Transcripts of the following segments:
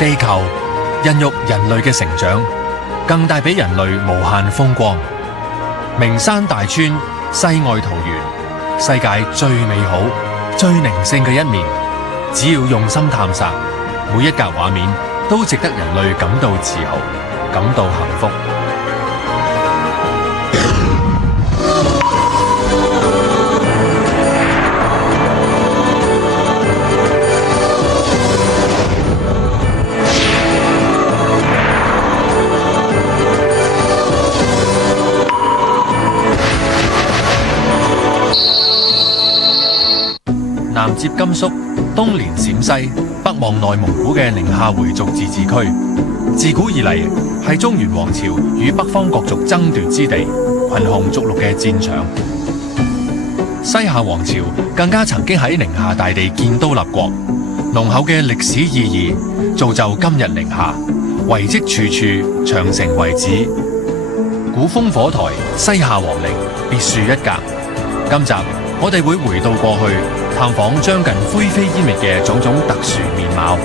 地球孕育人類嘅成長，更帶俾人類無限風光。名山大川，世外桃源，世界最美好、最寧靜嘅一面。只要用心探索，每一格畫面都值得人類感到自豪，感到幸福。南接甘肅，東連陝西，北望內蒙古嘅寧夏回族自治區，自古以嚟係中原王朝與北方各族爭奪之地，群雄逐鹿嘅戰場。西夏王朝更加曾經喺寧夏大地建都立國，濃厚嘅歷史意義造就今日寧夏，遺跡處處，長城遺址，古烽火台，西夏皇陵，別樹一格。今集我哋會回到過去，探訪將近灰飛煙滅嘅種種特殊面貌。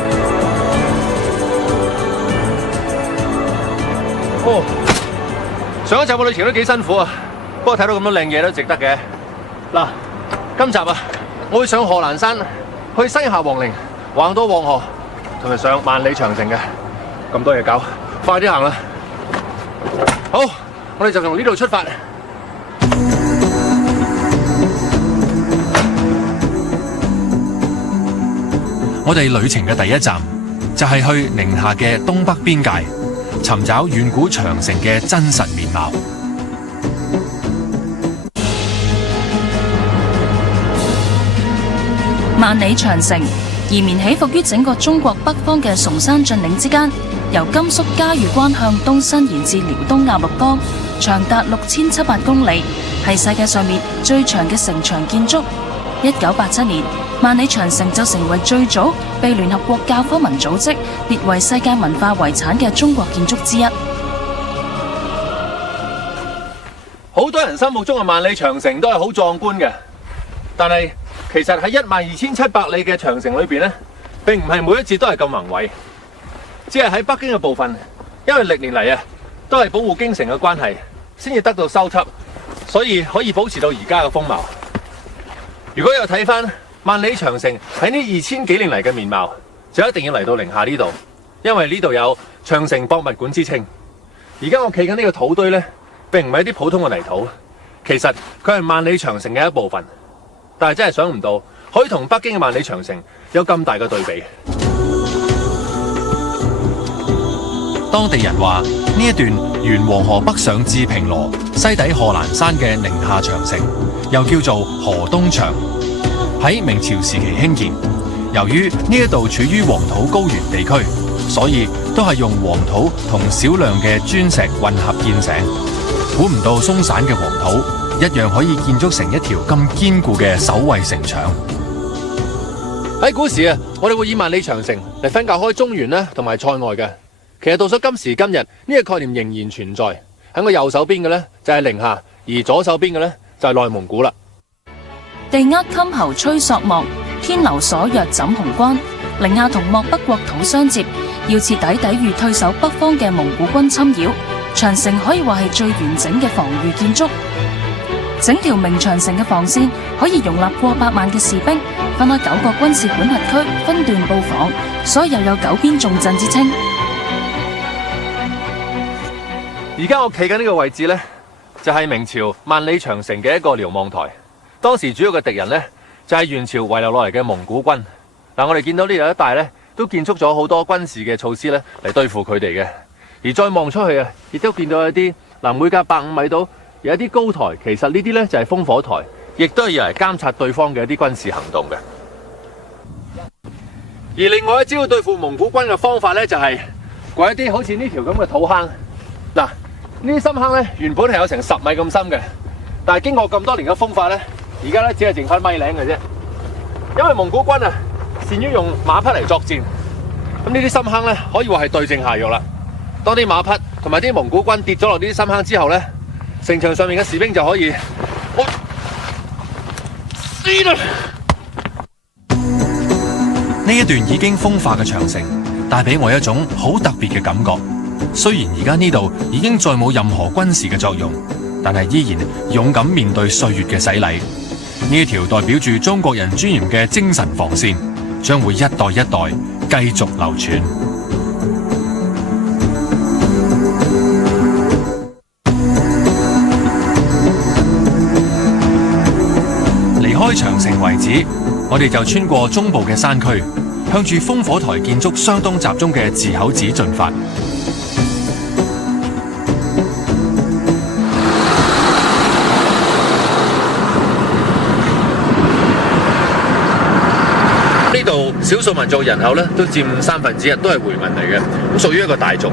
上一集我旅程都幾辛苦啊，不過睇到咁多靚嘢都值得嘅。嗱，今集啊，我會上賀蘭山，去西夏皇陵，橫到黃河，同埋上萬里長城嘅。咁多嘢搞，快啲行啦！好，我哋就從呢度出發。我哋旅程嘅第一站就係去寧夏嘅東北邊界，尋找遠古長城嘅真實面貌。萬里長城延綿起伏於整個中國北方嘅崇山峻嶺之間，由甘肅嘉峪關向東伸延至遼東鴨綠江，長達6700公里，係世界上面最長嘅城牆建築。1987年，萬里長城就成為最早被聯合國教科文組織列為世界文化遺產嘅中國建築之一。好多人心目中嘅萬里長城都係好壯觀嘅，但係其實喺12700里嘅長城裏邊呢，並唔係每一節都係咁宏偉，只係喺北京嘅部分，因為歷年嚟都係保護京城嘅關係，先至得到修葺，所以可以保持到而家嘅風貌。如果有睇翻萬里長城喺呢2000幾年嚟嘅面貌，就一定要嚟到寧夏呢度，因為呢度有長城博物館之稱。而家我企緊呢個土堆呢，並唔係一啲普通嘅泥土，其實佢係萬里長城嘅一部分。但係真係想唔到，可以同北京嘅萬里長城有咁大嘅對比。當地人話呢一段沿黃河北上至平羅，西抵賀蘭山嘅寧夏長城，又叫做河東牆，喺明朝時期興建。由於呢一度處於黃土高原地區，所以都係用黃土同少量嘅磚石混合建成。估唔到鬆散嘅黃土一樣可以建築成一條咁堅固嘅守衛城牆。喺古時我哋會以萬里長城嚟分隔開中原同埋塞外嘅。其實到咗今時今日，呢個概念仍然存在。喺我右手邊嘅呢，就係寧夏，而左手邊嘅呢，就係內蒙古啦。地厄襟侯吹朔漠，天流所約枕雄關。寧夏同漠北國土相接，要徹底抵禦退守北方嘅蒙古軍侵擾。長城可以話係最完整嘅防禦建築。整條明長城嘅防線可以容納過百萬嘅士兵，分開9個軍事管轄區，分段布防，所以又有9邊重鎮之稱。而家我企緊呢個位置呢，就係明朝萬里長城嘅一個瞭望台。當時主要嘅敵人呢，就係元朝遺留落嚟嘅蒙古軍。嗱，我哋見到呢度一帶呢，都建築咗好多軍事嘅措施呢嚟對付佢哋嘅。而再望出去亦都見到一啲每隔150米度有一啲高台，其實呢啲呢，就係烽火台，亦都係用嚟監察對方嘅一啲軍事行動嘅。而另外一招對付蒙古軍嘅方法呢，就係掘一啲好似呢條咁嘅土坑。嗱，呢啲深坑呢，原本係有成10米咁深嘅，但係經過咁多年嘅風化呢，而家呢，只係剩翻米零嘅啫。因為蒙古軍善於用馬匹嚟作戰，咁呢啲深坑呢，可以話係對症下藥啦。當啲馬匹同埋啲蒙古軍跌咗落呢啲深坑之後呢，城牆上面嘅士兵就可以，呢一段已經風化嘅長城，帶俾我一種好特別嘅感覺。雖然而家呢度已經再冇任何軍事嘅作用，但係依然勇敢面對歲月嘅洗禮。呢一條代表住中國人尊嚴嘅精神防線，將會一代一代繼續流傳。離開長城遺址，我哋就穿過中部嘅山區，向住烽火台建築相當集中嘅字口寺進發。呢度少數民族人口咧都佔1/3，都係回民嚟嘅，咁屬於一個大族。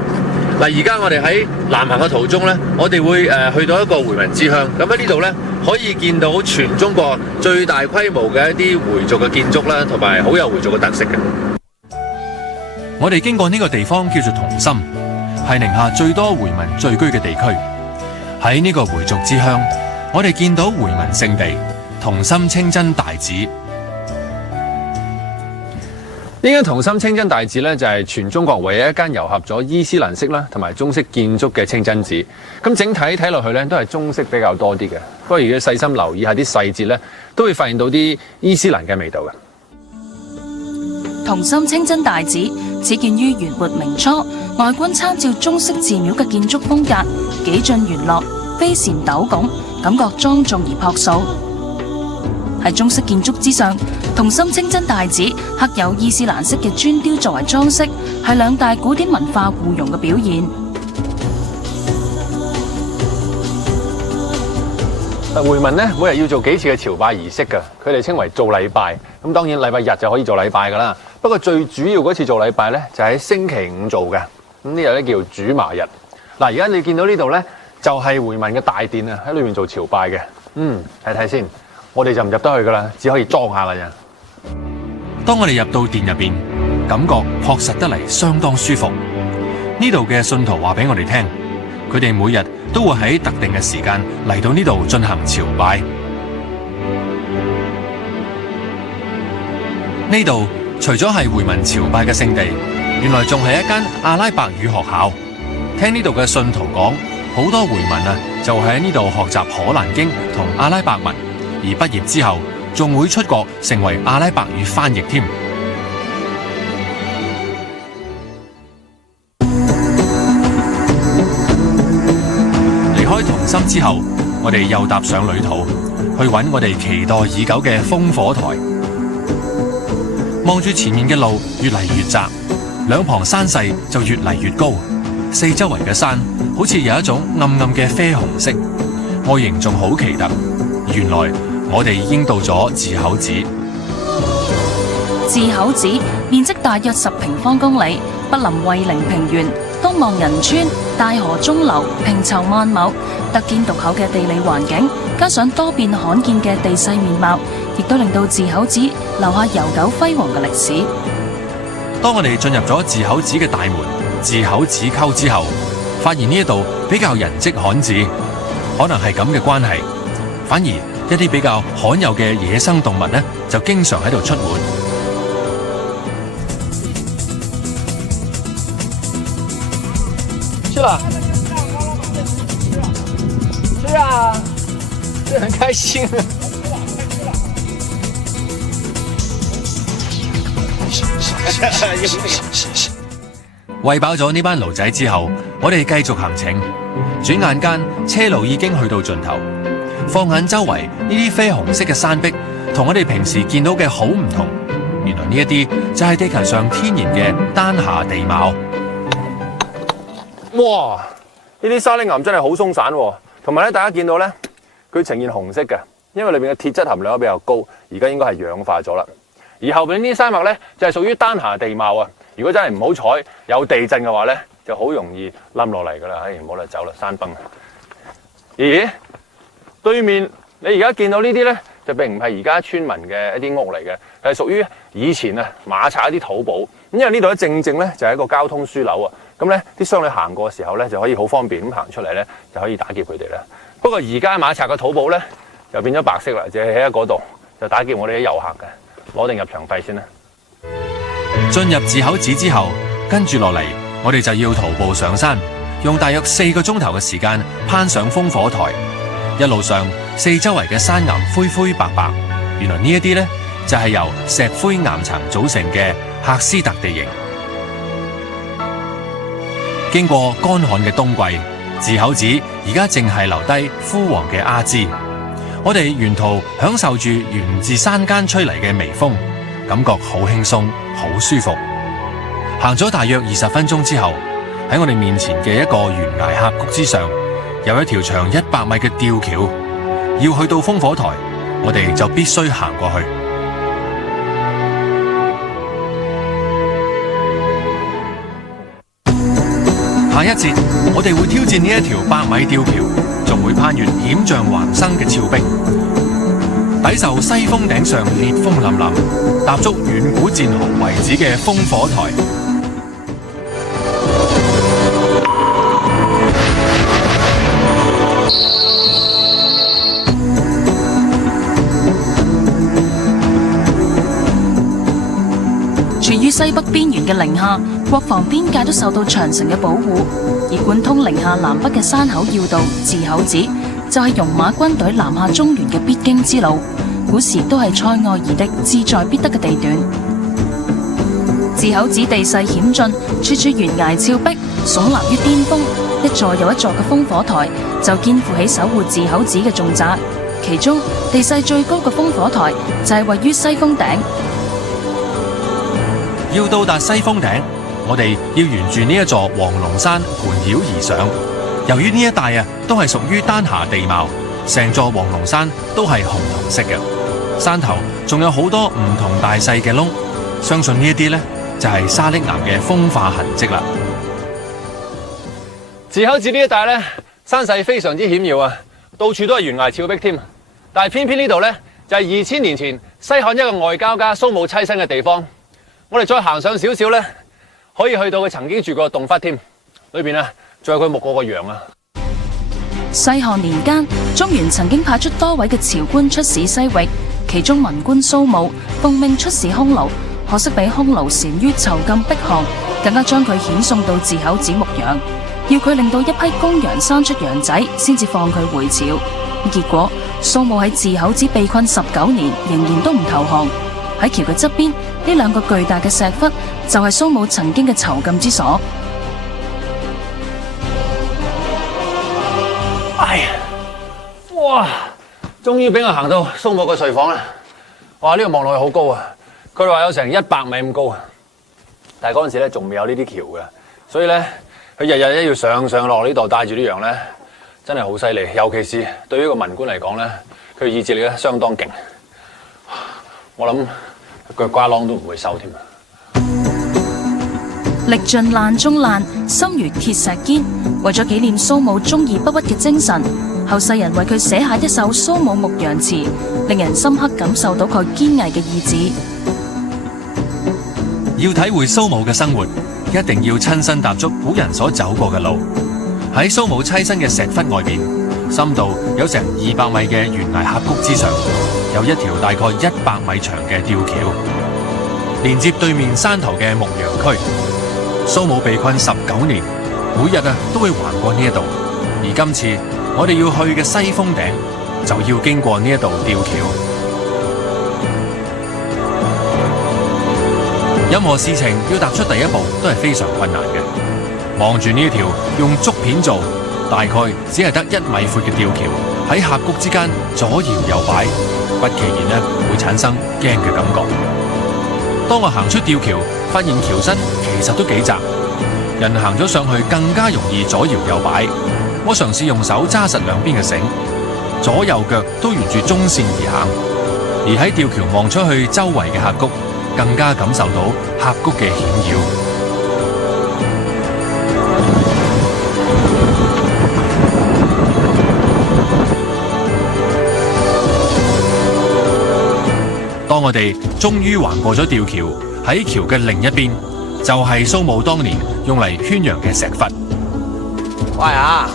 嗱，而家我哋喺南行嘅途中咧，我哋會去到一個回民之鄉。咁喺呢度咧，可以見到全中國最大規模嘅一啲回族嘅建築啦，同埋好有回族嘅特色嘅。我哋經過呢個地方叫做同心，係寧夏最多回民聚居嘅地區。喺呢個回族之鄉，我哋見到回民聖地同心清真大寺。呢間同心清真大寺咧，就係全中國唯一一間糅合咗伊斯蘭式啦同埋中式建築嘅清真寺。咁整體睇落去咧，都係中式比較多啲嘅。不過如果細心留意下啲細節咧，都會發現到啲伊斯蘭嘅味道嘅。同心清真大寺始建於元末明初，外觀參照中式寺廟嘅建築風格，幾進圓落，飛檐斗拱，感覺莊重而樸素。喺中式建築之上，同心清真大寺刻有伊斯蘭式嘅磚雕作為裝飾，係兩大古典文化互融嘅表現。回民咧，每日要做幾次嘅朝拜儀式㗎，佢哋稱為做禮拜。咁當然禮拜日就可以做禮拜㗎啦。不過最主要嗰次做禮拜咧，就喺星期五做嘅。咁呢日咧叫主麻日。嗱，而家你見到呢度咧，就係回民嘅大殿啊，喺裏面做朝拜嘅。睇睇先。我哋就唔入得去噶啦，只可以裝下噶咋。當我哋入到殿入邊，感覺樸實得嚟，相當舒服。呢度嘅信徒話俾我哋聽，佢哋每日都會喺特定嘅時間嚟到呢度進行朝拜。呢度除咗係回民朝拜嘅聖地，原來仲係一間阿拉伯語學校。聽呢度嘅信徒講，好多回民啊，就喺呢度學習可蘭經同阿拉伯文。而畢業之後，仲會出國成為阿拉伯語翻譯添。離開同心之後，我哋又踏上旅途，去揾我哋期待已久嘅烽火台。望住前面嘅路越嚟越窄，兩旁山勢就越嚟越高，四周圍嘅山好似有一種暗暗嘅啡紅色，外形仲好奇特。原來我哋已經到咗寺口寺。寺口寺面積大約10平方公里，不臨惠陵平原，東望仁川，大河中流，平疇萬畝，得天獨厚嘅地理環境，加上多變罕見嘅地勢面貌，亦都令到寺口寺留下悠久輝煌嘅歷史。當我哋進入咗寺口寺嘅大門寺口寺溝之後，發現呢一度比較人跡罕至，可能係咁嘅關係，反而一啲比較罕有嘅野生動物呢，就經常喺度出沒。去了，是啊，這很開心。餵飽咗呢班驢仔之後，我哋繼續行程。轉眼間，車路已經去到盡頭。放眼周圍，呢啲啡紅色嘅山壁，同我哋平時見到嘅好唔同。原來呢一啲就係地球上天然嘅丹霞地貌。哇！呢啲沙礫岩真係好鬆散喎，同埋咧，大家見到咧，佢呈現紅色嘅，因為裏邊嘅鐵質含量比較高，而家應該係氧化咗啦。而後邊呢啲山脈咧，就係屬於丹霞地貌啊。如果真係唔好彩有地震嘅話咧，就好容易冧落嚟噶啦。唉，唔好啦，走啦，山崩啊！咦？對面你而家見到呢啲咧，就並唔係而家村民嘅一啲屋嚟嘅，係屬於以前啊馬賊一啲土堡。咁因為呢度咧正咧就係一個交通樞紐啊，咁咧啲商旅行過嘅時候咧就可以好方便咁行出嚟咧，就可以打劫佢哋啦。不過而家馬賊嘅土堡咧就變咗白色啦，就係喺嗰度就打劫我哋啲遊客嘅，攞定入場費先啦。進入寺口寺之後，跟住落嚟，我哋就要徒步上山，用大約4個鐘頭嘅時間攀上烽火台。一路上，四周圍嘅山岩灰灰白白，原來呢一啲呢，就係由石灰岩層組成嘅喀斯特地形。經過乾旱嘅冬季，字口寺而家淨係留低枯黃嘅阿枝。我哋沿途享受住源自山間吹嚟嘅微風，感覺好輕鬆、好舒服。行咗大約20分鐘之後，喺我哋面前嘅一個懸崖峽谷之上，有一條長100米嘅吊橋。要去到烽火台，我哋就必須行過去。下一節，我哋會挑戰呢一條100米吊橋，仲會攀越險象環生嘅峭壁，抵受西峰頂上烈風凜凜、踏足遠古戰壕遺址嘅烽火台。處於西北邊緣嘅寧夏，國防邊界都受到長城嘅保護，而貫通寧夏南北嘅山口要道寺口子，就係戎馬軍隊南下中原嘅必經之路，古時都係塞外夷狄志在必得嘅地段。寺口子地勢險峻，處處懸崖峭壁，聳立於巔峰，一座又一座嘅烽火台就肩負起守護寺口子嘅重責。其中地勢最高嘅烽火台就係位於西峰頂。要到達西峰頂，我哋要沿住呢一座黃龍山盤繞而上。由於呢一帶都係屬於丹霞地貌，成座黃龍山都係紅銅色嘅，山頭仲有好多唔同大細嘅窿，相信呢一啲呢，就係沙礫岩嘅風化痕跡啦。寺口寺呢一帶呢，山勢非常之險要啊，到處都係懸崖峭壁添。但係偏偏呢度呢，就係2000年前西漢一個外交家蘇武棲身嘅地方。我哋再行上少少呢，可以去到佢曾經住過嘅洞窟添，裏邊啊仲有佢牧過個羊啊。西漢年間，中原曾經派出多位嘅朝官出使西域，其中文官蘇武奉命出使匈奴，可惜俾匈奴單於囚禁逼降，更加將佢遣送到寺口子牧羊，要佢令到一批公羊生出羊仔，先至放佢回朝。結果蘇武喺寺口子被困19年，仍然都唔投降。喺橋嘅側邊，呢兩個巨大嘅石窟就係蘇武曾經嘅囚禁之所。哎呀，哇！終於俾我行到蘇武嘅睡房啦！哇，呢個望落去好高啊！佢哋話有成100米咁高啊！但係嗰陣時咧仲未有呢啲橋嘅，所以咧佢日日要上落呢度帶住啲羊咧，真係好犀利。尤其是對於一個文官嚟講咧，佢意志力咧相當勁。我諗腳瓜啷都唔會收添啊！歷盡難中難，心如鐵石堅。為咗紀念蘇武忠義不屈嘅精神，後世人為佢寫下一首蘇武牧羊詞，令人深刻感受到佢堅毅嘅意志。要體會蘇武嘅生活，一定要親身踏足古人所走過嘅路。喺蘇武棲身嘅石窟外邊，深度有成200米嘅懸崖峽谷之上，有一條大概100米長嘅吊橋，連接對面山頭嘅牧羊區。蘇武被困19年，每日都會橫過呢一度。而今次我哋要去嘅西峰頂，就要經過呢一度吊橋。任何事情要踏出第一步都係非常困難嘅。望住呢一條用竹片做，大概只係得1米闊嘅吊橋，喺峽谷之間左搖右擺，不其然會產生驚嘅感覺。當我行出吊橋，發現橋身其實都幾窄，人行咗上去更加容易左搖右擺。我嘗試用手揸實兩邊嘅繩，左右腳都沿住中線而行。而喺吊橋望出去周圍嘅峽谷，更加感受到峽谷嘅險要。當我哋終於橫過咗吊橋，喺橋嘅另一邊就係蘇武當年用嚟圈羊嘅石窟。喂啊！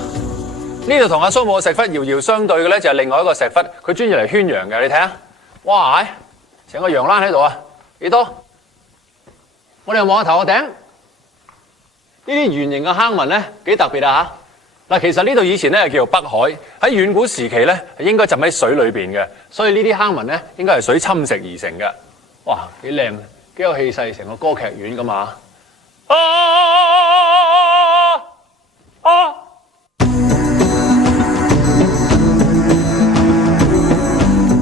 呢度同阿蘇武嘅石窟遙遙相對嘅咧，就係另外一個石窟，佢專用嚟圈羊嘅。你睇下，哇！成個羊欄喺度啊，幾多？我哋又望下頭殼頂，啲圓形嘅坑紋咧幾特別啊嚇！嗱，其實呢度以前咧叫做北海，喺遠古時期咧應該浸喺水裏邊嘅，所以呢啲坑紋咧應該係水侵蝕而成嘅。哇，幾靚，幾有氣勢，成個歌劇院咁啊！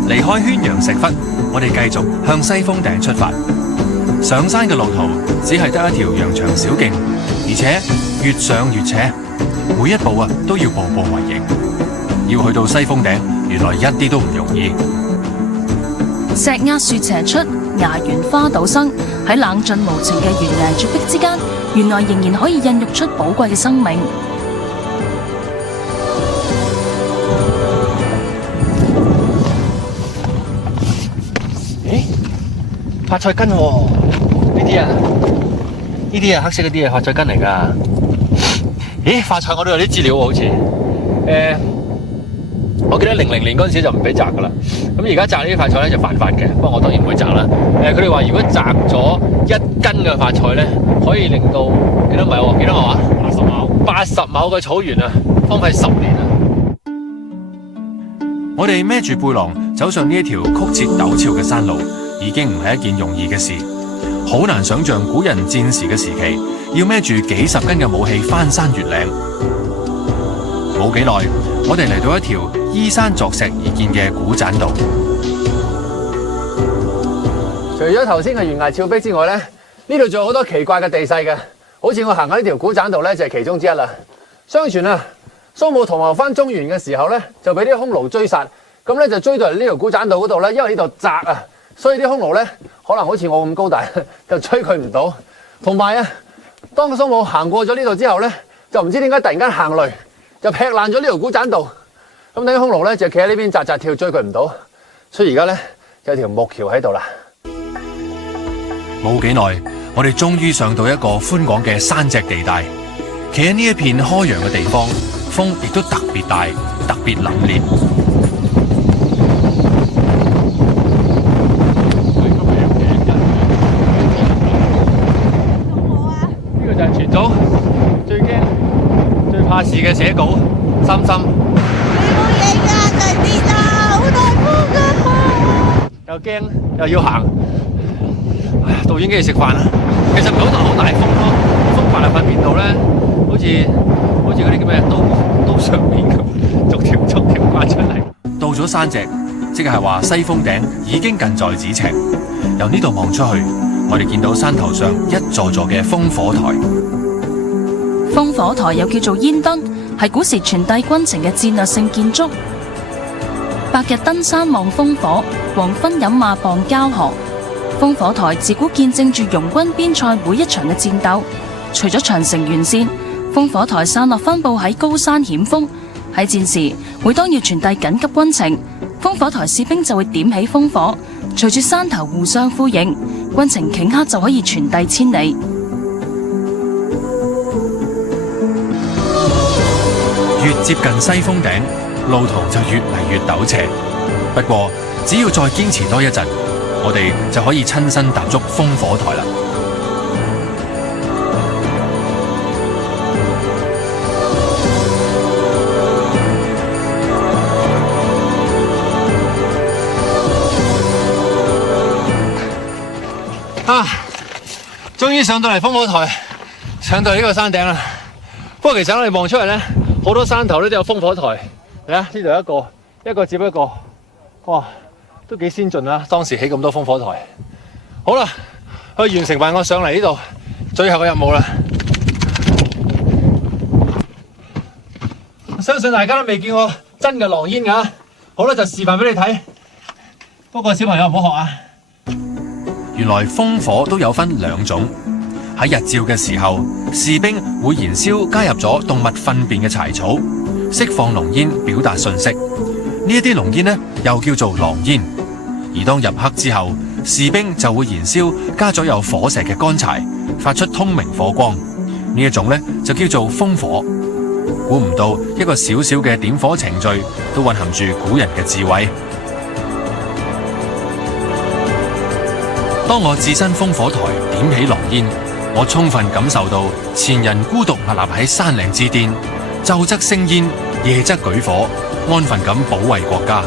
離開圈陽石窟，我哋繼續向西峰頂出發。上山嘅路途只係得一條羊腸小徑，而且越上越斜，每一步都要步步為營。要去到西峰頂，原來一啲都唔容易。石壓樹斜出，崖緣花島生。喺冷峻無情嘅懸崖絕壁之間，原來仍然可以孕育出寶貴嘅生命。咦？發菜根喎，呢啲黑色嗰啲係發菜根嚟㗎。咦？發菜我都有啲資料喎，好似我記得00年嗰陣時就唔俾摘㗎啦。咁而家摘呢啲發菜咧就犯法嘅，不過我當然唔會摘啦。佢哋話如果摘咗1斤嘅發菜咧，可以令到幾多畝喎？幾多畝話？80畝嘅草原啊，荒廢10年啊！我哋孭住背囊走上呢一條曲折陡峭嘅山路，已經唔係一件容易嘅事。好難想像古人戰時嘅時期，要孭住幾十斤嘅武器翻山越嶺。冇幾耐，我哋嚟到一條依山作石而建嘅古棧道。除咗頭先嘅懸崖峭壁之外咧，呢度仲有好多奇怪嘅地勢嘅，好似我行緊呢條古棧道咧就係其中之一啦。相傳啊，蘇武逃亡翻中原嘅時候咧，就俾啲匈奴追殺，咁咧就追到嚟呢條古棧道嗰度咧，因為呢度窄啊，所以啲匈奴咧可能好似我咁高大，就追佢唔到。同埋啊，當蘇武行過咗呢度之後咧，就唔知點解突然間行雷，就劈爛咗呢條古棧道。咁啲匈奴咧就企喺呢邊扎扎跳，追佢唔到，所以而家咧有條木橋喺度啦。冇幾耐，我哋終於上到一個寬廣嘅山脊地帶。企喺呢一片開揚嘅地方，風亦都特別大，特別凜冽。呢個就係全組最驚、最怕事嘅寫稿，心心。又驚又要行，導演幾時食飯啊？其實唔係好大風咯，風帆喺塊面度咧，好似嗰啲叫咩刀上面咁，逐條刮出嚟。到咗山脊，即係話西峰頂已經近在咫尺。由呢度望出去，我哋見到山頭上一座座嘅烽火台。烽火台又叫做煙燈，係古時傳遞軍情嘅戰略性建築。白日登山望烽火，黃昏飲馬傍交河。烽火台自古見證住容軍邊塞每一場嘅戰鬥。除咗長城沿線，烽火台散落分布喺高山險峰。喺戰時，每當要傳遞緊急軍情，烽火台士兵就會點起烽火，隨住山頭互相呼應，軍情頃刻就可以傳遞千里。越接近西峰頂，路途就越嚟越陡斜。不過，只要再堅持多一陣，我哋就可以親身踏足烽火台啦。終於上到嚟烽火台，上到嚟呢個山頂啦。不過其實我哋望出嚟咧，好多山頭咧都有烽火台。嚟啊，呢度一個接一個，哇，都幾先進啦！當時起咁多烽火台。好啦，去完成埋我上嚟呢度最後嘅任務啦。相信大家都未見過真嘅狼煙㗎，好啦，就示範俾你睇。不過小朋友唔好學啊！原來烽火都有分兩種。喺日照嘅時候，士兵會燃燒加入咗動物糞便嘅柴草，釋放濃煙表達訊息。呢一啲濃煙呢，又叫做狼煙。而當入黑之後，士兵就會燃燒加咗有火石嘅乾柴，發出通明火光。呢一種呢，就叫做烽火。估唔到一個小小嘅點火程序，都蘊含住古人嘅智慧。當我置身烽火台，點起狼煙，我充分感受到前人孤獨屹立喺山嶺之巔，晝則升煙，夜則舉火，安分咁保衛國家，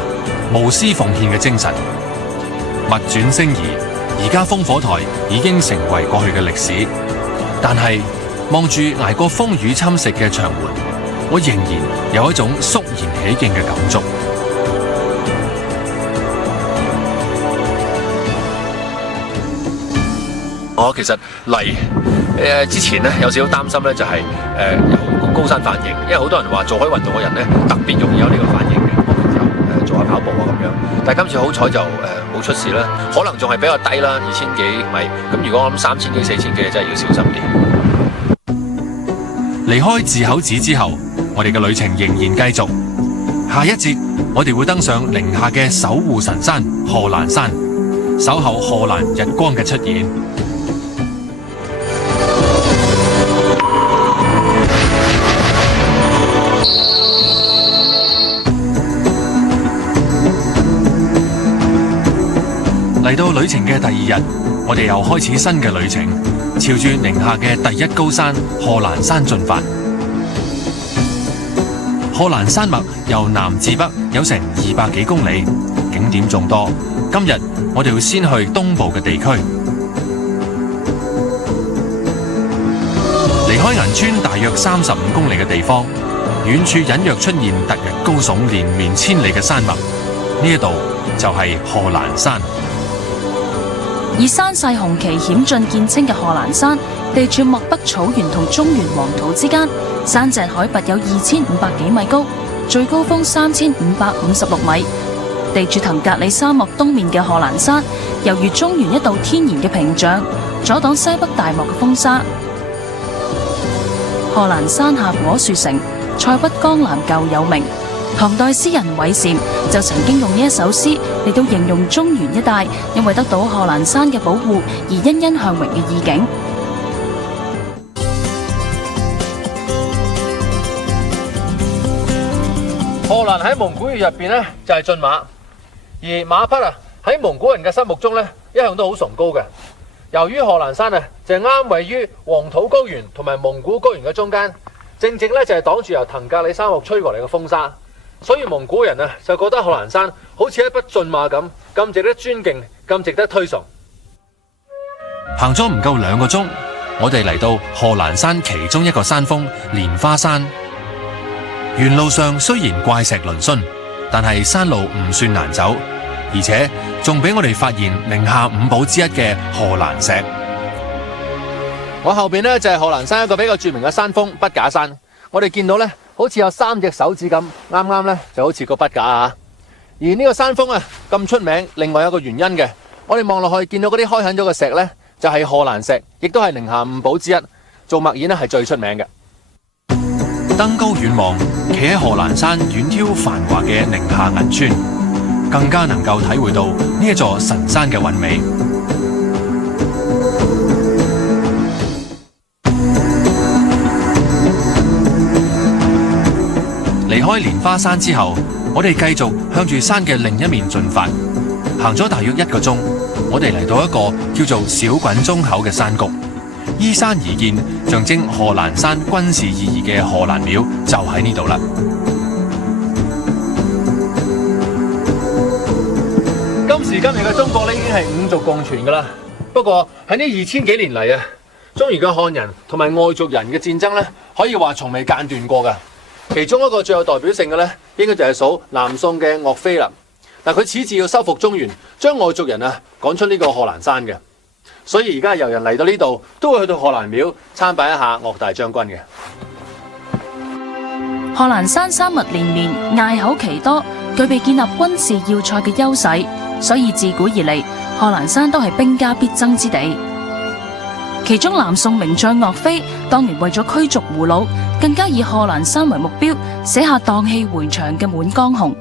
無私奉獻嘅精神。物轉星移，而家烽火台已經成為過去嘅歷史，但係望住捱過風雨侵蝕嘅長垣，我仍然有一種肅然起敬嘅感觸。我其實嚟之前咧有少少擔心咧，就係有高山反應，因為好多人話做開運動嘅人咧特別容易有呢個反應嘅，我平時做下跑步啊咁樣，但係今次好彩就冇出事啦，可能仲係比較低啦，2000幾米，咁如果我諗3000幾4000幾，真係要小心啲。離開字口寺之後，我哋嘅旅程仍然繼續。下一節我哋會登上寧夏嘅守護神山賀蘭山，守候賀蘭日光嘅出現。嚟到旅程嘅第2日，我哋又開始新嘅旅程，朝住寧夏嘅第1高山賀蘭山進發。賀蘭山脈由南至北有成200幾公里，景點眾多。今日我哋會先去東部嘅地區，離開銀川大約35公里嘅地方，遠處隱約出現突日高聳連綿千里嘅山脈，呢一度就係賀蘭山。以山勢雄奇險峻見稱嘅賀蘭山，地處漠北草原同中原黃土之間，山脊海拔有2500幾米高，最高峰3556米。地處騰格里沙漠東面嘅賀蘭山，猶如中原一道天然嘅屏障，阻擋西北大漠嘅風沙。賀蘭山下果樹城，塞北江南舊有名。唐代詩人韋嬋就曾經用呢一首詩嚟到形容中原一帶因為得到賀蘭山嘅保護而欣欣向榮嘅意境。賀蘭喺蒙古語入邊咧就係駿馬，而馬匹啊喺蒙古人嘅心目中咧一向都好崇高嘅。由於賀蘭山啊就係啱位於黃土高原同埋蒙古高原嘅中間，正正咧就係擋住由騰格里沙漠吹過嚟嘅風沙。所以蒙古人啊就覺得賀蘭山好似一匹駿馬咁值得尊敬，咁值得推崇。行咗唔夠2個鐘，我哋嚟到賀蘭山其中一個山峰蓮花山。沿路上雖然怪石嶙峋，但係山路唔算難走，而且仲俾我哋發現寧夏5寶之一嘅賀蘭石。我後邊呢，就係賀蘭山一個比較著名嘅山峰筆架山，我哋見到呢，好似有3隻手指咁，啱啱呢就好似個筆架啊！而呢個山峰啊咁出名，另外有一個原因嘅，我哋望落去見到嗰啲開墾咗嘅石呢，就係賀蘭石，亦都係寧夏5寶之一，做墨硯呢係最出名嘅。登高遠望，企喺賀蘭山遠眺繁華嘅寧夏銀川，更加能夠體會到呢一座神山嘅韻味。離開蓮花山之後，我哋繼續向住山嘅另一面進發，行咗大約1個鐘，我哋嚟到一個叫做小滾鐘口嘅山谷。依山而建，象徵賀蘭山軍事意義嘅賀蘭廟就喺呢度啦。今時今日嘅中國咧，已經係5族共存噶啦。不過喺呢2000幾年嚟啊，中原嘅漢人同埋外族人嘅戰爭咧，可以話從未間斷過噶。其中一個最有代表性嘅咧，應該就係數南宋嘅岳飛啦。但佢此次要收復中原，將外族人啊趕出呢個賀蘭山嘅。所以而家遊人嚟到呢度，都會去到賀蘭廟參拜一下岳大將軍嘅。賀蘭山山脈連綿，隘口奇多，具備建立軍事要塞嘅優勢，所以自古以嚟，賀蘭山都係兵家必爭之地。其中南宋名將岳飛，當年為咗驅逐胡虜，更加以賀蘭山為目標，寫下蕩氣迴腸嘅《滿江紅》。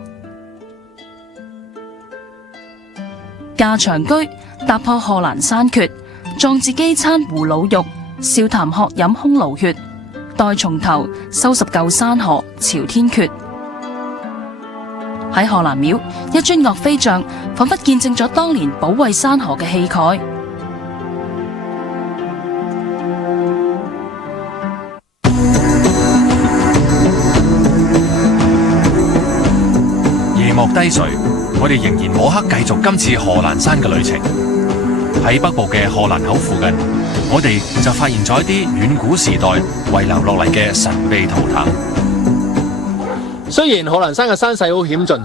駕長車，踏破賀蘭山缺，壯志饑餐胡虜肉，笑談渴飲匈奴血。待從頭，收拾舊山河，朝天闕。喺賀蘭廟，一尊岳飛像，仿佛見證咗當年保衛山河嘅氣概。低垂，我哋仍然摸黑繼續今次賀蘭山嘅旅程。喺北部嘅賀蘭口附近，我哋就發現咗一啲遠古時代遺留落嚟嘅神秘圖騰。雖然賀蘭山嘅山勢好險峻，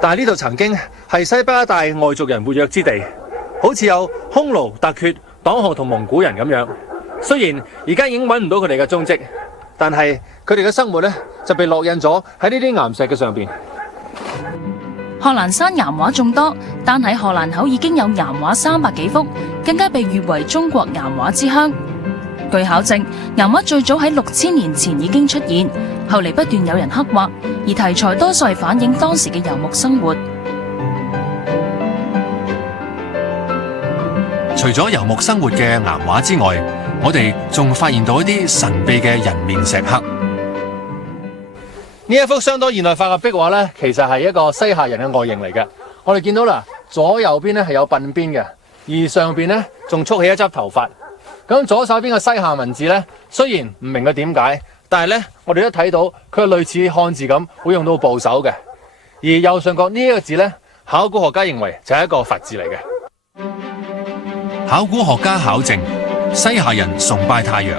但係呢度曾經係西北一帶外族人活躍之地，好似有匈奴、突厥、黨項同蒙古人咁樣。雖然而家已經揾唔到佢哋嘅蹤跡，但係佢哋嘅生活呢就被烙印咗喺呢啲岩石嘅上邊。賀蘭山岩畫眾多，單喺賀蘭口已經有岩畫300幾幅，更加被譽為中國岩畫之鄉。據考證，岩畫最早喺6000年前已經出現，後嚟不斷有人刻畫，而題材多數係反映當時嘅游牧生活。除咗游牧生活嘅岩畫之外，我哋仲發現到一啲神秘嘅人面石刻。呢一幅相當現代化嘅壁畫呢，其實係一個西夏人嘅外形嚟嘅。我哋見到啦，左右邊呢係有鬢邊嘅，而上邊呢仲束起一執頭髮。咁左手邊嘅西夏文字呢，雖然唔明佢點解，但係呢，我哋都睇到佢係類似漢字咁，會用到部首嘅。而右上角呢一個字呢，考古學家認為就係一個佛字嚟嘅。考古學家考證，西夏人崇拜太陽，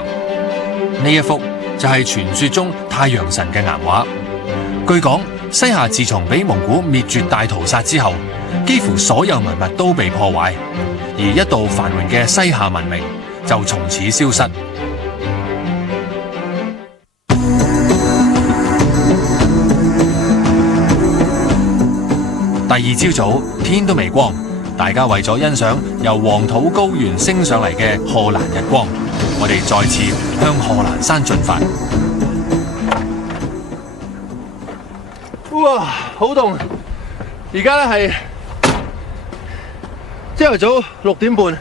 呢一幅就係傳說中太陽神嘅岩畫。據講，西夏自從俾蒙古滅絕大屠殺之後，幾乎所有文物都被破壞，而一度繁榮嘅西夏文明就從此消失。第二朝早，天都未光，大家為咗欣賞由黃土高原升上嚟嘅賀蘭日光，我哋再次向賀蘭山進發。哇，好凍！而家咧係朝頭早6點半，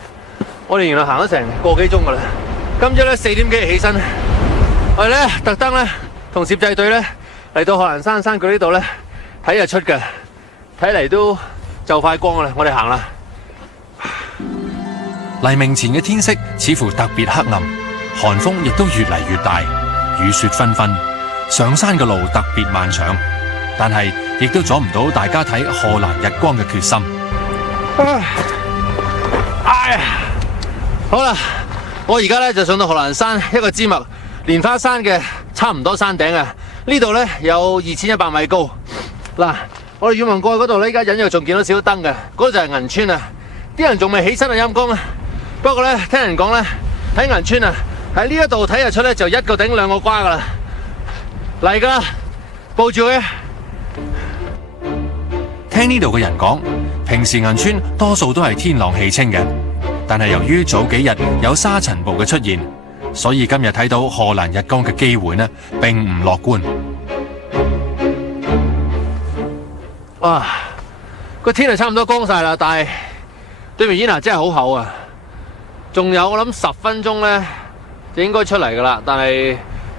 我哋原來行咗成個幾鐘噶啦。今朝咧4點幾起身，我哋咧特登咧同攝製隊咧嚟到賀蘭山山腳呢度咧睇日出嘅，睇嚟都就快光噶啦。我哋行啦。黎明前嘅天色似乎特別黑暗，寒風亦都越嚟越大，雨雪紛紛，上山嘅路特別漫長。但係亦都阻唔到大家睇賀蘭日光嘅決心。哎呀，好啦，我而家咧就上到賀蘭山一個支脈蓮花山嘅差唔多山頂啊！呢度咧有2100米高。嗱，我哋遠望過去嗰度咧，依家隱約仲見到少少燈嘅，嗰度就係銀川啊！啲人仲未起身啊，陰公啊！不過咧，聽人講咧，喺銀川啊，喺呢一度睇日出咧就1個頂2個瓜噶啦，嚟噶，報住佢。聽呢度嘅人講，平時銀川多數都係天朗氣清嘅，但係由於早幾日有沙塵暴嘅出現，所以今日睇到賀蘭日光嘅機會呢，並唔樂觀。哇，個天係差唔多光晒啦，但係對面煙霞真係好厚啊！仲有我諗10分鐘呢，就應該出嚟噶啦，但係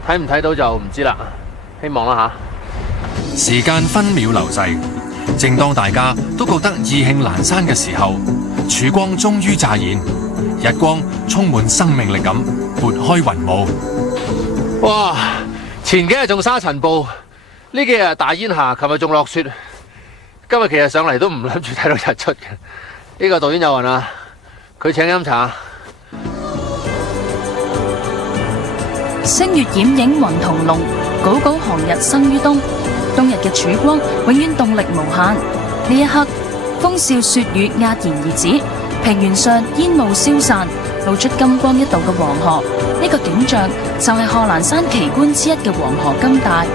睇唔睇到就唔知啦，希望啦吓。時間分秒流逝，正當大家都覺得意興闌珊嘅時候，曙光終於乍現，日光充滿生命力咁撥開雲霧。哇！前幾日仲沙塵暴，呢幾日大煙霞，琴日仲落雪，今日其實上嚟都唔諗住睇到日出嘅。呢個導演有雲啊，佢請飲茶。星月掩映雲同龍，杲杲寒日生於冬。冬日嘅曙光永遠動力無限。呢一刻，風笑雪雨戛然而止，平原上煙霧消散，露出金光一道嘅黃河。呢個景象就係賀蘭山奇觀之一嘅黃河金帶。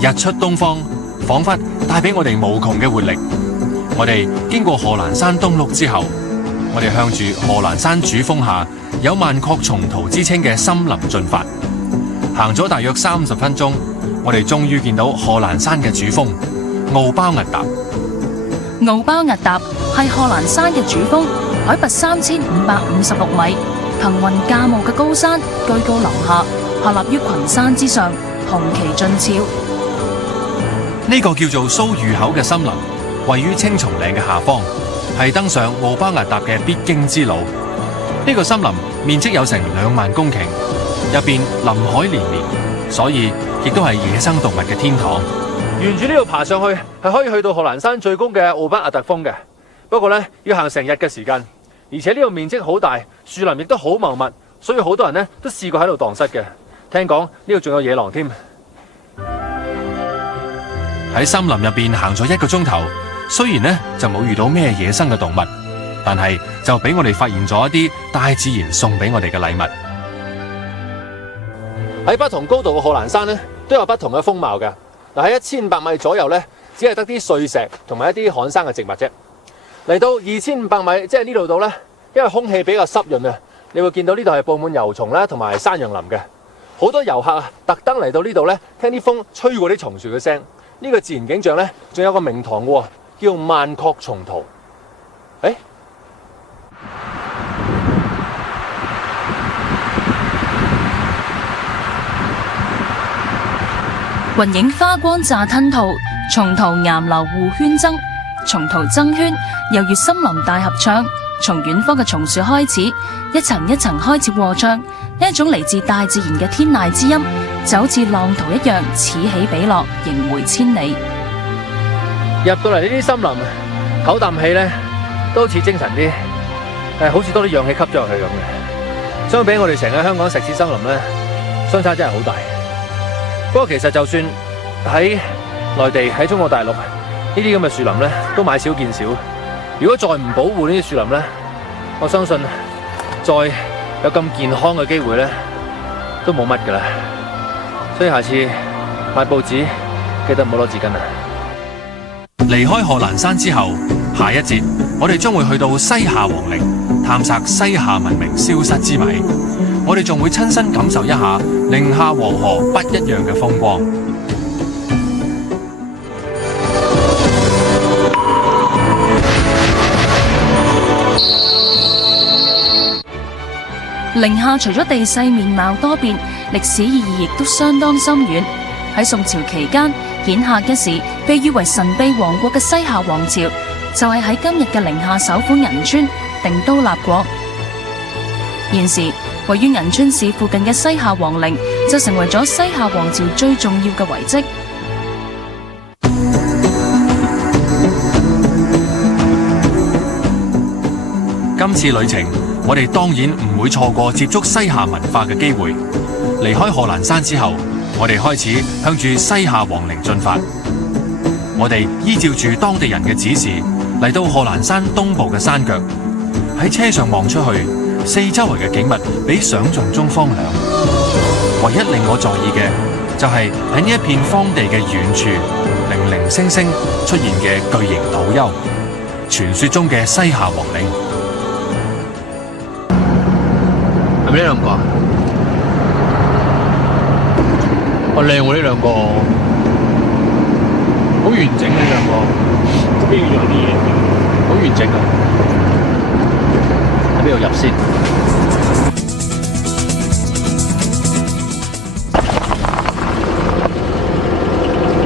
日出東方，仿佛帶俾我哋無窮嘅活力。我哋經過賀蘭山東麓之後，我哋向住賀蘭山主峰下有萬壑松濤之稱嘅森林進發。行咗大約30分鐘，我哋終於見到賀蘭山嘅主峰敖包屹達。敖包屹達係賀蘭山嘅主峰，海拔3556米，騰雲駕霧嘅高山，居高臨下，屹立於群山之上，紅旗俊俏。呢個叫做蘇峪口嘅森林，位於青松嶺嘅下方，係登上奧巴壓達嘅必經之路。呢個森林面積有成2萬公頃，入邊林海連綿，所以亦都係野生動物嘅天堂。沿住呢度爬上去係可以去到賀蘭山最高嘅奧巴壓達峰嘅，不過呢，要行成日嘅時間，而且呢度面積好大，樹林亦都好茂密，所以好多人呢都試過喺度蕩失嘅。聽講呢度仲有野狼添。喺森林入邊行咗1個鐘頭，雖然呢就冇遇到咩野生嘅動物，但係就俾我哋發現咗一啲大自然送俾我哋嘅禮物。喺不同高度嘅賀蘭山呢，都有不同嘅風貌嘅。嗱，喺1500米左右呢，只係得啲碎石同埋一啲旱生嘅植物啫。嚟到2500米，即係呢度度呢，因為空氣比較濕潤啊，你會見到呢度係佈滿油蟲啦，同埋山羊林嘅。好多遊客啊，特登嚟到呢度呢，聽啲風吹過啲松樹嘅聲。呢個自然景象呢，仲有個名堂嘅喎，叫萬壑松濤。雲影花光乍吞吐，松濤岩流互圈爭，松濤爭圈，猶如森林大合唱。從遠方嘅松樹開始，一層一層開始和唱，呢一種嚟自大自然嘅天籟之音，就好似浪濤一樣，此起彼落，萦回千里。入到嚟呢啲森林，唞啖氣呢，都好似精神啲，好似多啲氧氣吸咗入去咁嘅。相比我哋成個香港石屎森林呢，相差真係好大。不過其實就算喺內地、喺中國大陸呢啲咁嘅樹林呢，都買少見少。如果再唔保護呢啲樹林呢，我相信再有咁健康嘅機會呢，都冇乜噶啦。所以下次買報紙記得唔好攞紙巾啊！離開賀蘭山之後，下一節我哋將會去到西夏皇陵，探索西夏文明消失之謎。我哋仲會親身感受一下寧夏黃河不一樣嘅風光。寧夏除咗地勢面貌多變，歷史意義亦都相當深遠。喺宋朝期間，顯赫一時，被譽為神秘王國嘅西夏王朝，就係喺今日嘅寧夏首府銀川定都立國。現時位於銀川市附近嘅西夏皇陵，就成為咗西夏王朝最重要嘅遺跡。今次旅程，我哋當然唔會錯過接觸西夏文化嘅機會。離開賀蘭山之後，我哋開始向住西夏皇陵進發。我哋依照住當地人嘅指示，嚟到賀蘭山東部嘅山腳。喺車上望出去，四周圍嘅景物比想象中荒涼。唯一令我在意嘅，就係喺呢一片荒地嘅遠處，零零星星出現嘅巨型土丘，傳說中嘅西夏皇陵。係咪呢兩個啊？好靚喎！呢兩個好完整啊！呢兩個邊度有啲嘢？好完整啊！喺邊度入先？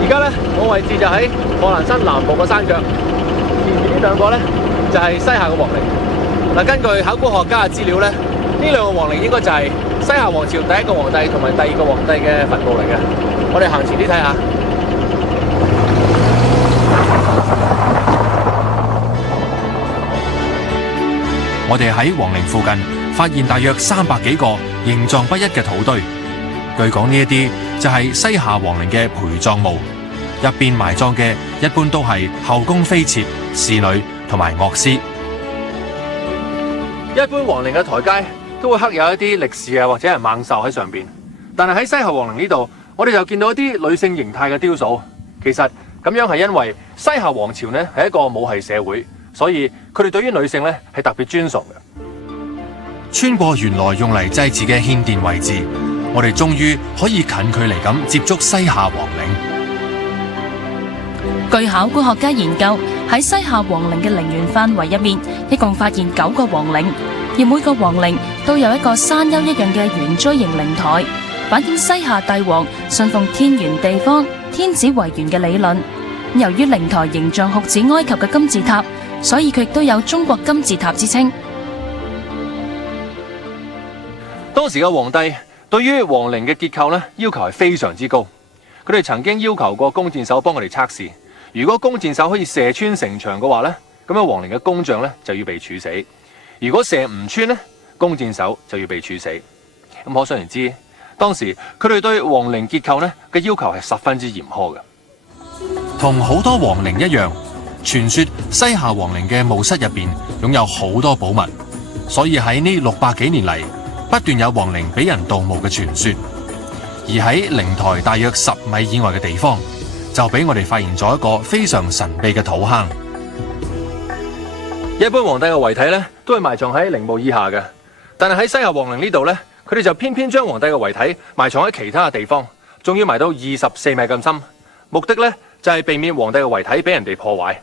而家咧，我位置就喺賀蘭山南部嘅山腳，前面呢兩個咧就係西夏嘅皇陵。嗱，根據考古學家嘅資料咧，呢兩個皇陵應該就係西夏王朝第一個皇帝同埋第二個皇帝嘅墳墓嚟嘅。我哋行前啲睇下。我哋喺皇陵附近發現大約300幾個形狀不一嘅土堆，據講呢一啲就係西夏皇陵嘅陪葬墓，入邊埋葬嘅一般都係後宮妃妾、侍女同埋樂師。一般皇陵嘅台階都會刻有一啲力士啊或者係猛獸喺上邊，但係喺西夏皇陵呢度，我哋就見到一啲女性形態嘅雕塑。其實咁樣係因為西夏王朝呢係一個母系社會，所以佢哋對於女性呢係特別尊崇嘅。穿過原來用嚟祭祀嘅獻殿位置，我哋終於可以近距離咁接觸西夏皇陵。據考古學家研究，喺西夏皇陵嘅陵園範圍入面，一共發現9個皇陵，而每個皇陵都有一個山丘一樣嘅圓錐形靈台，反映西夏帝王信奉天圓地方、天子為圓嘅理論。由於靈台形象酷似埃及嘅金字塔，所以佢亦都有中國金字塔之稱。當時嘅皇帝對於皇陵嘅結構呢，要求係非常之高。佢哋曾經要求過弓箭手幫佢哋測試，如果弓箭手可以射穿城牆嘅話呢，咁樣皇陵嘅工匠呢就要被處死；如果射唔穿呢，弓箭手就要被處死。咁可想而知，當時佢哋對皇陵結構呢嘅要求係十分之嚴苛嘅。同好多皇陵一樣，傳說西夏皇陵嘅墓室入邊擁有好多寶物，所以喺呢600幾年嚟，不斷有皇陵俾人盜墓嘅傳說。而喺陵台大約10米以外嘅地方，就俾我哋發現咗一個非常神秘嘅土坑。一般皇帝嘅遺體呢，都係埋藏喺陵墓以下嘅，但係喺西夏皇陵呢度呢，佢哋就偏偏將皇帝嘅遺體埋藏喺其他嘅地方，仲要埋到24米咁深，目的呢，就係避免皇帝嘅遺體俾人哋破壞。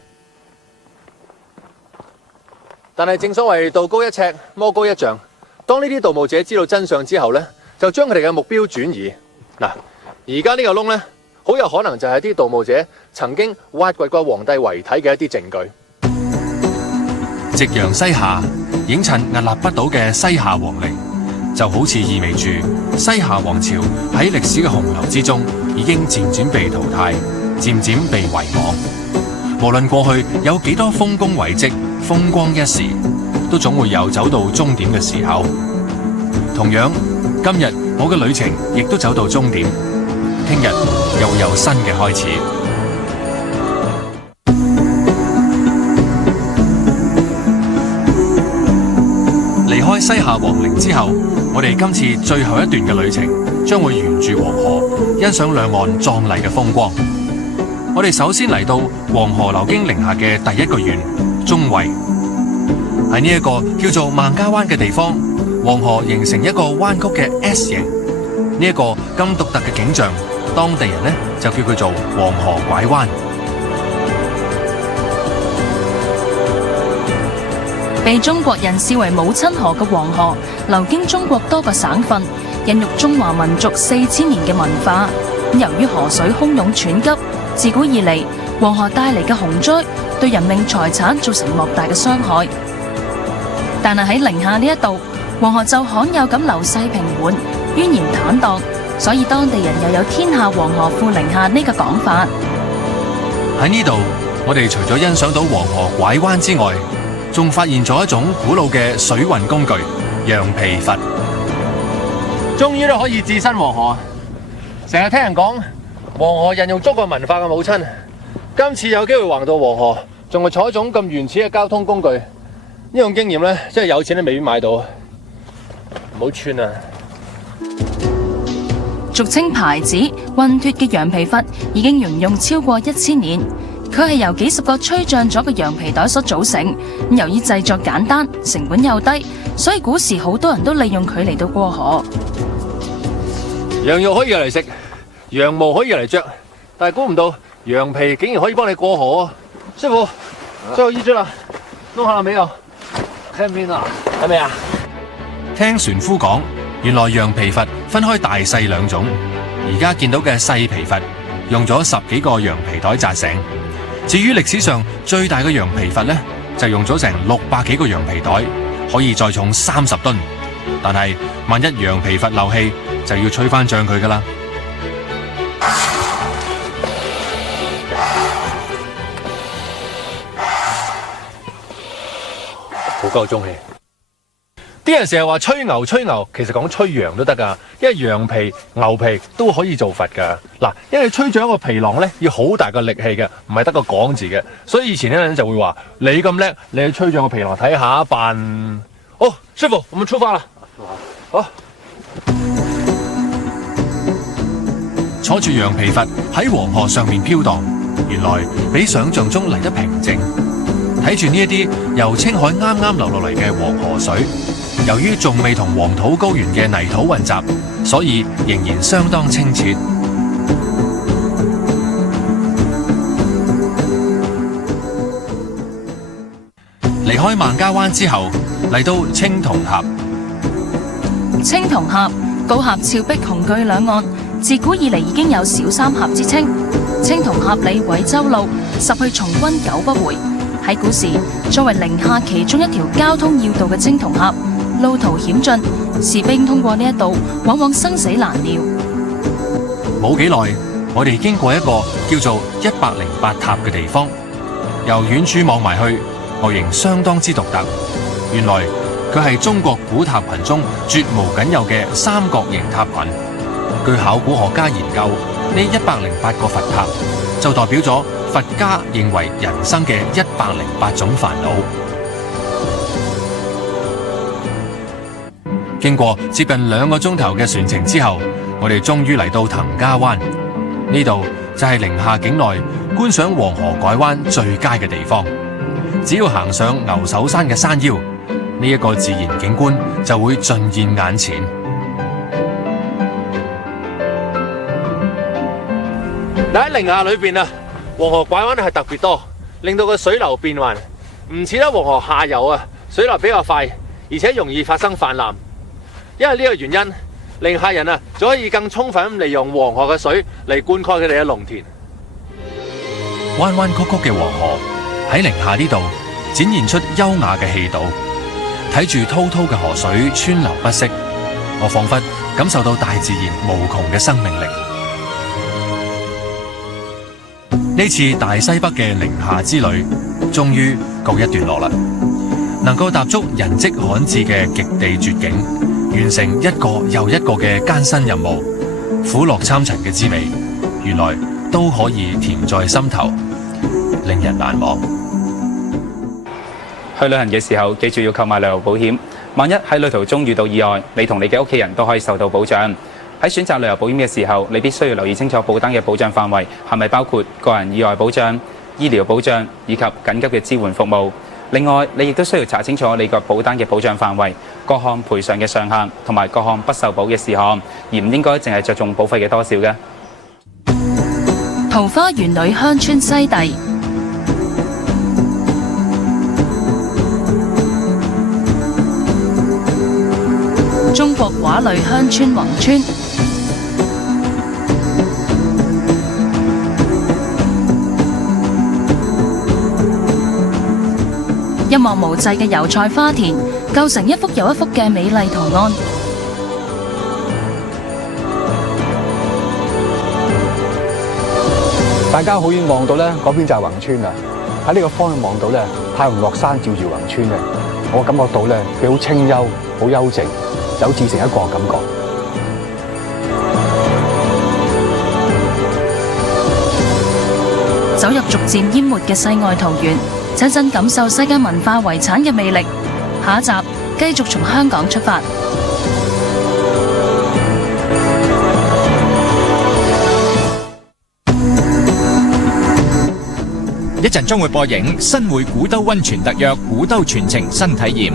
但係正所謂道高一尺，魔高一丈，當呢啲盜墓者知道真相之後呢，就將佢哋嘅目標轉移。嗱，而家呢個窿呢，好有可能就係啲盜墓者曾經挖掘過皇帝遺體嘅一啲證據。夕陽西下，映襯屹立不倒嘅西夏皇陵，就好似意味住西夏王朝喺歷史嘅洪流之中，已經漸漸被淘汰，漸漸被遺忘。無論過去有幾多豐功偉績、風光一時，都總會有走到終點嘅時候。同樣，今日我嘅旅程亦都走到終點，聽日又會有新嘅開始。離開西夏皇陵之後，我哋今次最後一段嘅旅程將會沿住黃河，欣賞兩岸壯麗嘅風光。我哋首先嚟到黃河流經寧夏嘅第一個縣中衛，喺呢一個叫做孟家灣嘅地方，黃河形成一個彎曲嘅 S 形。呢一個咁獨特嘅景象，當地人呢就叫佢做黃河拐彎。被中國人視為母親河嘅黃河，流經中國多個省份，孕育中華民族4000年嘅文化。由於河水洶湧湍急，自古以嚟黃河帶嚟嘅洪災對人命財產造成莫大嘅傷害。但係喺寧夏呢一度，黃河就罕有咁流勢平緩、蜿蜒坦蕩，所以當地人又有天下黃河赴寧夏呢個講法。喺呢度，我哋除咗欣賞到黃河拐彎之外，仲發現咗一種古老嘅水運工具——羊皮筏。終於都可以置身黃河。成日聽人講黃河孕育中國文化嘅母親，今次有機會橫渡黃河，仲係坐一種咁原始嘅交通工具，呢種經驗呢，真係有錢都未必買到。唔好穿啊！俗稱牌子運脫嘅羊皮筏已經沿用超過1000年。佢係由幾十個吹脹咗嘅羊皮袋所組成。由於製作簡單，成本又低，所以古時好多人都利用佢嚟到過河。羊肉可以入嚟食，羊毛可以入嚟着，但係估唔到羊皮竟然可以幫你過河啊！師傅，最後一隻啦，弄好了沒有？聽邊啊？係咪啊？聽船夫講，原來羊皮筏分開大細兩種。而家見到嘅細皮筏用咗10幾個羊皮袋紮成。至於歷史上最大嘅羊皮筏呢，就用咗成600幾個羊皮袋，可以載重30噸。但係萬一羊皮筏漏氣，就要吹翻脹佢噶啦。好夠中氣。啲人成日話吹牛，其實講吹羊都得噶，因為羊皮、牛皮都可以做筏噶。嗱，因為吹脹一個皮囊咧，要好大個力氣嘅，唔係得個講字嘅。所以以前啲人就會話：你咁叻，你去吹脹個皮囊睇下扮。好，師傅，我們出發啦！好。坐住羊皮筏喺黃河上面飄蕩，原來比想象中嚟得平靜。睇住呢一啲由青海啱啱流落嚟嘅黃河水，由於仲未同黃土高原嘅泥土混雜，所以仍然相當清澈。離開孟家灣之後，嚟到青銅峽。青銅峽高峽峭壁雄踞兩岸，自古以嚟已經有小三峽之稱。青銅峽里韋州路，拾去從軍久不回。喺喺古時，作為寧夏其中一條交通要道嘅青銅峽，路途險峻，士兵通過呢一度往往生死難料。冇幾耐，我哋經過一個叫做108塔嘅地方，由遠處望埋去，外形相當之獨特。原來佢係中國古塔群中絕無僅有嘅三角形塔群。據考古學家研究，呢108個佛塔就代表咗佛家認為人生嘅108種煩惱。經過接近2個鐘頭嘅船程之後，我哋終於嚟到騰家灣。呢度就係寧夏境內觀賞黃河拐彎最佳嘅地方。只要行上牛首山嘅山腰，呢一個自然景觀就會盡現眼前。嗱，喺寧夏裏邊啊，黃河拐彎係特別多，令到個水流變幻，唔似得黃河下游啊，水流比較快，而且容易發生泛濫。因為呢個原因，寧夏人啊就可以更充分咁利用黃河嘅水嚟灌溉佢哋嘅農田。彎彎曲曲嘅黃河喺寧夏呢度展現出優雅嘅氣度，睇住滔滔嘅河水川流不息，我仿佛感受到大自然無窮嘅生命力。呢次大西北嘅寧夏之旅終於告一段落啦，能夠踏足人跡罕至嘅極地絕境，完成一個又一個嘅艱辛任務，苦樂參陳嘅滋味，原來都可以甜在心頭，令人難忘。去旅行嘅時候，記住要購買旅遊保險，萬一喺旅途中遇到意外，你同你嘅屋企人都可以受到保障。喺選擇旅遊保險嘅時候，你必須要留意清楚保單嘅保障範圍係咪包括個人意外保障、醫療保障以及緊急嘅支援服務。另外，你亦都需要查清楚你個保單嘅保障範圍、各項賠償嘅上限同埋各項不受保嘅事項，而唔應該淨係着重保費嘅多少嘅。桃花源裏鄉村西遞，中國畫裏鄉村宏村。一望無際嘅油菜花田，構成一幅又一幅嘅美麗圖案。大家好遠望到咧，嗰邊就係宏村啦。喺呢個方向望到咧，太陽落山照住宏村咧，我感覺到咧佢好清幽、好幽靜，有自成一國嘅感覺。走入逐漸淹沒嘅世外桃源，親身感受世界文化遺產嘅魅力。下一集繼續從香港出發。一陣將會播映新會古兜溫泉特約古兜全程新體驗。